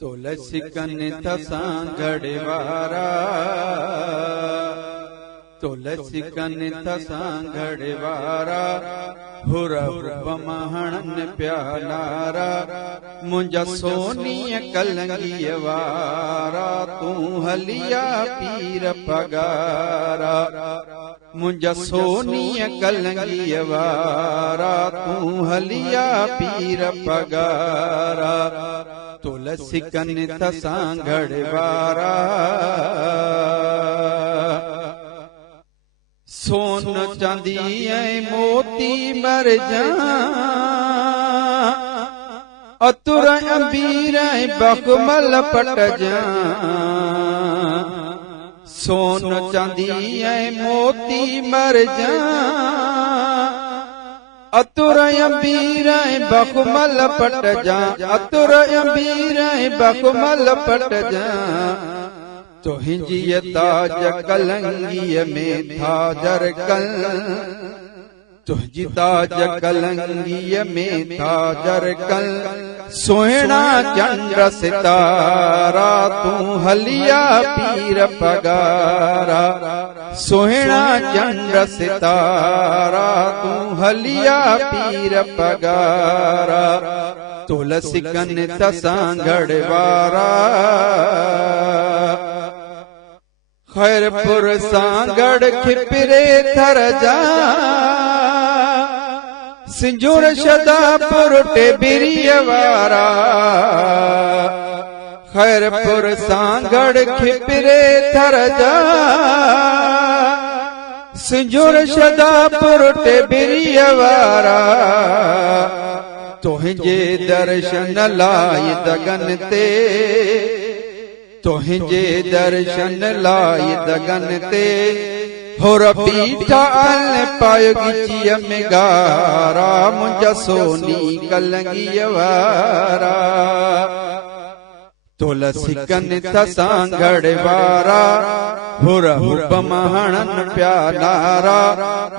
तुलसी कनिथ सां घड़वारा, तुलसी कनिथ सां घड़वारा, हुर बमहणन प्यालारा, मुंजा सोनीअ कलंगीअ वारा, तूं हलिया पीर पगारा। मुंजा सोनीअ कलंगीअ वारा, तूं हलिया पीर पगारा। तुलसी कनिथ सां घड़वारा, सोन चांदी ऐं मोती मरजां, अतुर अंबीर ऐं बखमल पटजां। सोन चांदी ऐं मोती मरजां, अतुर अंबीर ऐं बखमल पटजां, अतुर अंबीर ऐं बखमल पटजां। तुंहिंजी ताज कलंगीअ में थाजर कल, तुंहिंजी ताज कलंगीअ में थाजर कल, सुहिणा चंड सितारा, तूं हलिया पीर पगारा। सुहिणा चंड सितारा, तूं हलिया पीर पगारा। तुलसी कनिथ सां घड़वारा, खैरपुर सां गढ़ खिपरे थर जा, सिंजूर शदापुर टेबिरीअ वारा। खैरपुर सां गढ़ खिपरे थर जा, सिंजूर शदापुर टेबिरीअ वारा। तुंहिंजे दर्शन लाइ दगन ते, तुंहिंजे दर्शन लाइ दगन ते, हुर बीठा आहिनि पायो गिचीअ में गारा, मुंजा सोनी कलंगीअ वारा। तुलसी कनिथ सां घड़वारा, हुर बमहणन प्यालारा,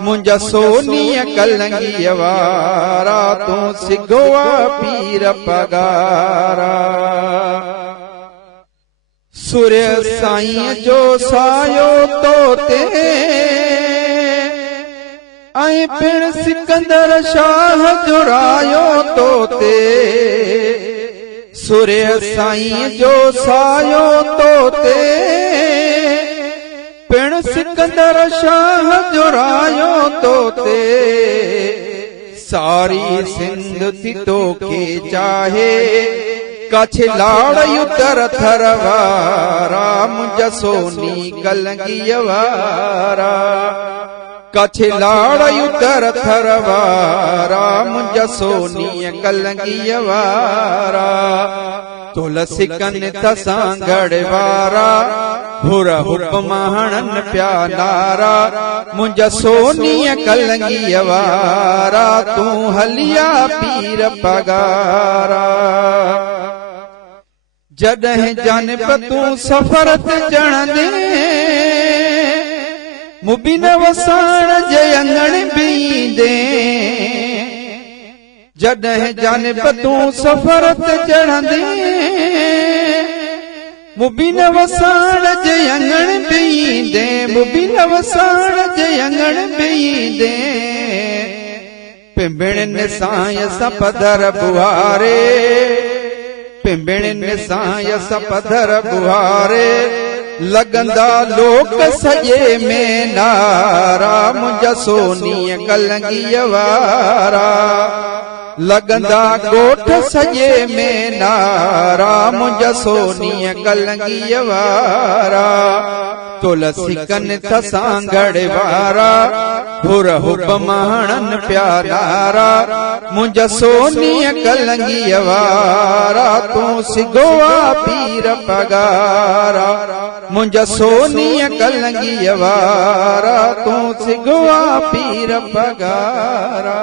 मुंजा सोनीअ कलंगीअ वारा, तूं सिघोआ पीर पगारा। सूर्य साईं जो सायो तो ते, ऐं पिण सिकंदर शाह जुरायो तो ते। सूर्य साईं जो सायो तो ते, पिण सिकंदर शाह जुरायो तो ते। सारी सिंध थी तोखे चाहे, कच्छ लाड़ युतर थर वारा, मुंजा सोनी कलंगीअ वारा। कच्छ लाड़ युतर थर वारा, मुंजा सोनी कलंगीअ वारा। तुलसी कनिथ सां घड़वारा, हुर बमहणन प्यालारा, मुंजा सोनीअ कलंगीअ वारा, तूं हलिया पीर पगारा। जॾहिं जानिब तूं सफ़र ते चढ़ंदे, मुबीन वसाण जे अंगण बींदे। जॾहिं जानिब तूं सफ़र ते चढ़ंदे, मुबीन वसाण जे अंगण बींदे। मुबीन वसाण जे अंगण बींदे। पिंबिड़नि सां सपधर बुहारे, पिंबिड़नि सां सपधर बुहारे, लगंदा लोक सॼे में नारा, मुंजा सोनीअ कलंगीअ वारा। लगंदा ॻोठ सॼे में नारा, मुंजा सोनीअ कलंगीअ वारा। तुलसी कनिथ सां घड़वारा, हुर बमहणन प्यालारा, मुंजा सोनीअ कलंगीअ वारा, तूं सिघोआ पीर पगारा। मुंजा सोनीअ कलंगीअ वारा, तूं सिघोआ पीर पगारा।